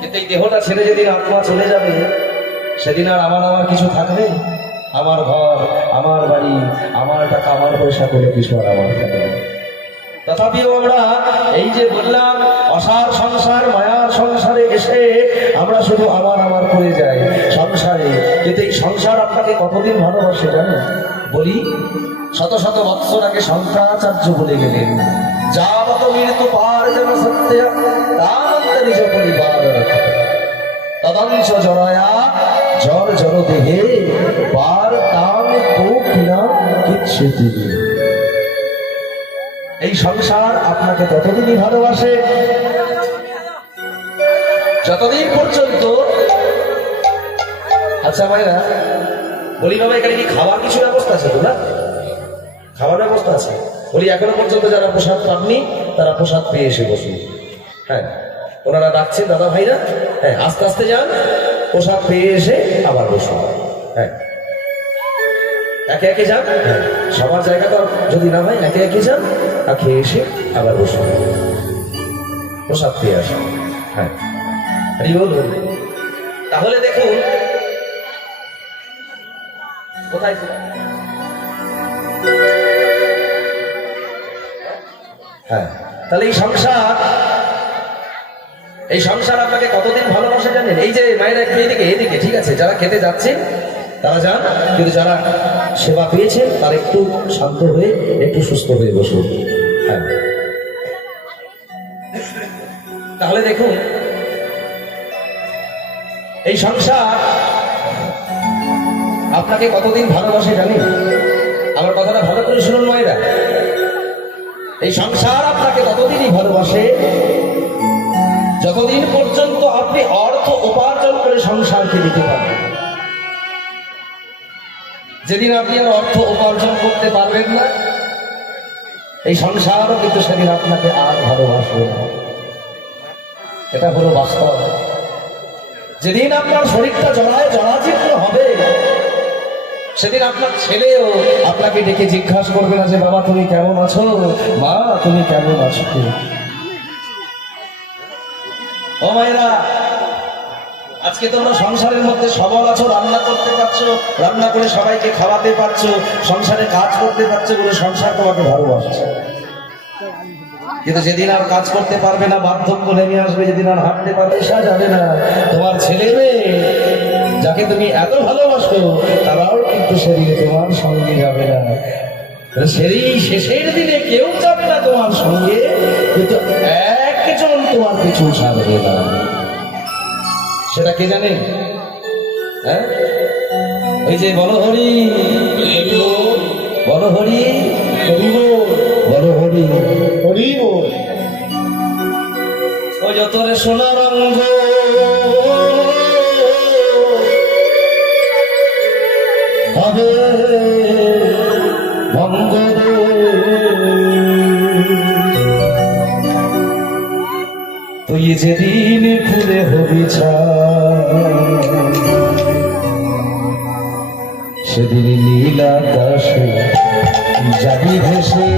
কিন্তু এই দেহটা ছেড়ে যেদিন আত্মা চলে যাবে সেদিন আর আমার কিছু থাকবে? আমার ঘর, আমার বাড়ি, আমার টাকা, আমার পয়সা, কোনো কিছু আর আমার থাকবে না। তথাপিও আমরা এই যে বললাম অসার সংসার, মায়ার সংসারে এসে আমরা শুধু আমার করে যাই সংসারে। কিন্তু এই সংসার আপনাকে কতদিন ভালোবাসে জানেন? বলি, শত শত বৎসর আগে শঙ্করাচার্য বলে গেলেন, যাবত মৃত্যু পার যেন সত্য তানন্দ নিজ পরিবার তদংশ জরায়া জর জর দেহে বার তাম তো কিনা কিচ্ছু দিবে। এই সংসার আপনাকে ততদিনই ভালোবাসে যতদিন পর্যন্ত। আচ্ছা ভাইরা বলি, বাবা এখানে কি খাওয়ার কিছু ব্যবস্থা আছে? তো না, খাওয়ার ব্যবস্থা আছে। বলি এখনো পর্যন্ত যারা প্রসাদ পাননি তারা প্রসাদ পেয়ে এসে বসুন। হ্যাঁ, ওনারা ডাকছেন দাদা ভাইরা, হ্যাঁ আস্তে আস্তে যান, প্রসাদ পেয়ে এসে আবার বসুন। হ্যাঁ, একে একে যান, সবার জায়গা তো যদি না হয় একে একে যান আর খেয়ে এসে আবার বসুন, প্রসাদ পেয়ে আসুন। হ্যাঁ, তাহলে দেখুন কোথায় হ্যাঁ, তাহলে এই সংসার আপনাকে কতদিন ভালোবাসে জানেন? এই যে মায়েরা একটু এদিকে এদিকে, ঠিক আছে, যারা খেতে যাচ্ছেন তারা যান, কিন্তু যারা সেবা পেয়েছেন তারা একটু শান্ত হয়ে একটু সুস্থ হয়ে বসুন। হ্যাঁ, তাহলে দেখুন এই সংসার আপনাকে কতদিন ভালোবাসে জানেন? আমার কথাটা ভালো করে শুনুন মায়েরা। এই সংসার আপনাকে ততদিনই ভালোবাসে যতদিন পর্যন্ত আপনি অর্থ উপার্জন করে সংসারকে দিতে পারবেন। যেদিন আপনি আর অর্থ উপার্জন করতে পারবেন না, এই সংসারও কিন্তু সেদিন আপনাকে আর ভালোবাসবে না। এটা হলো বাস্তব। যেদিন আপনার শরীরটা জরাজীর্ণ হবে সেদিন আপনার ছেলেও আপনাকে ডেকে জিজ্ঞাসা করবে না যে বাবা তুমি কেমন আছো, মা তুমি কেমন আছো। ও মায়েরা, আজকে তোমরা সংসারের মধ্যে সবল আছো, রান্না করতে পারছো, রান্না করে সবাইকে খাওয়াতে পারছো, সংসারে কাজ করতে পারছো বলে সংসার তোমাকে ভালোবাসছে। কিন্তু যেদিন আর কাজ করতে পারবে না, বার্ধক্য নেমে আসবে, যেদিন আর হাঁটতে পারবে যাবে না, তোমার ছেলে মেয়ে যাকে তুমি এত ভালোবাসো তারাও কিন্তু সেদিনে তোমার সঙ্গে যাবে না। সেই শেষের দিনে কেউ যাবে না তোমার সঙ্গে, কিন্তু একজন তোমার পিছু ছাড়বে না। সেটা কে জানে? হ্যাঁ, ওই যে বলো হরি বলো হরি বলো হরি হরি। ওই যতরে সোনার রঙ্গ হবে ভঙ্গ, তুই যেদিন ফুলে হবি সেদিন নীল আকাশে যাবি ভেসে।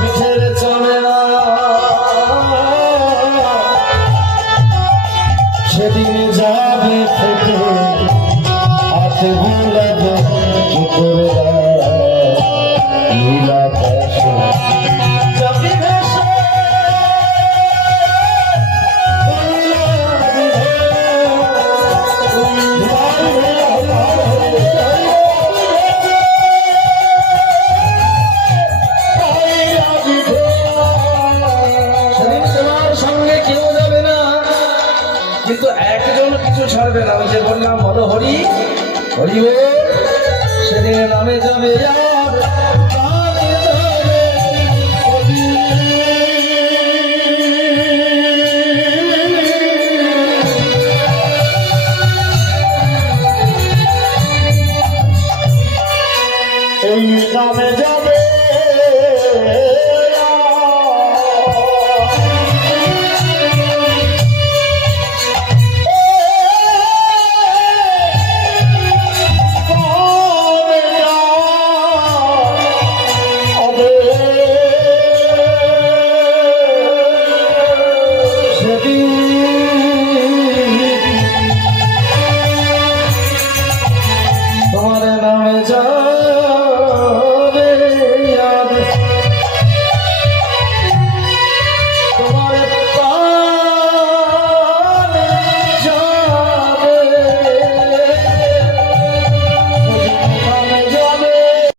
পিঠের চলে সেদিন যাবে থেকে হাতে বুলাবে কি করে নীলা পাশে যাবি ভেসে। কিন্তু একজন কিছু ছাড়বে না, ওই যে বললাম বলো হরি হরি বল। সেদিন নামে যাবে আর নামে যাবে হরি। এই নামে যাবে তোমার নামে যা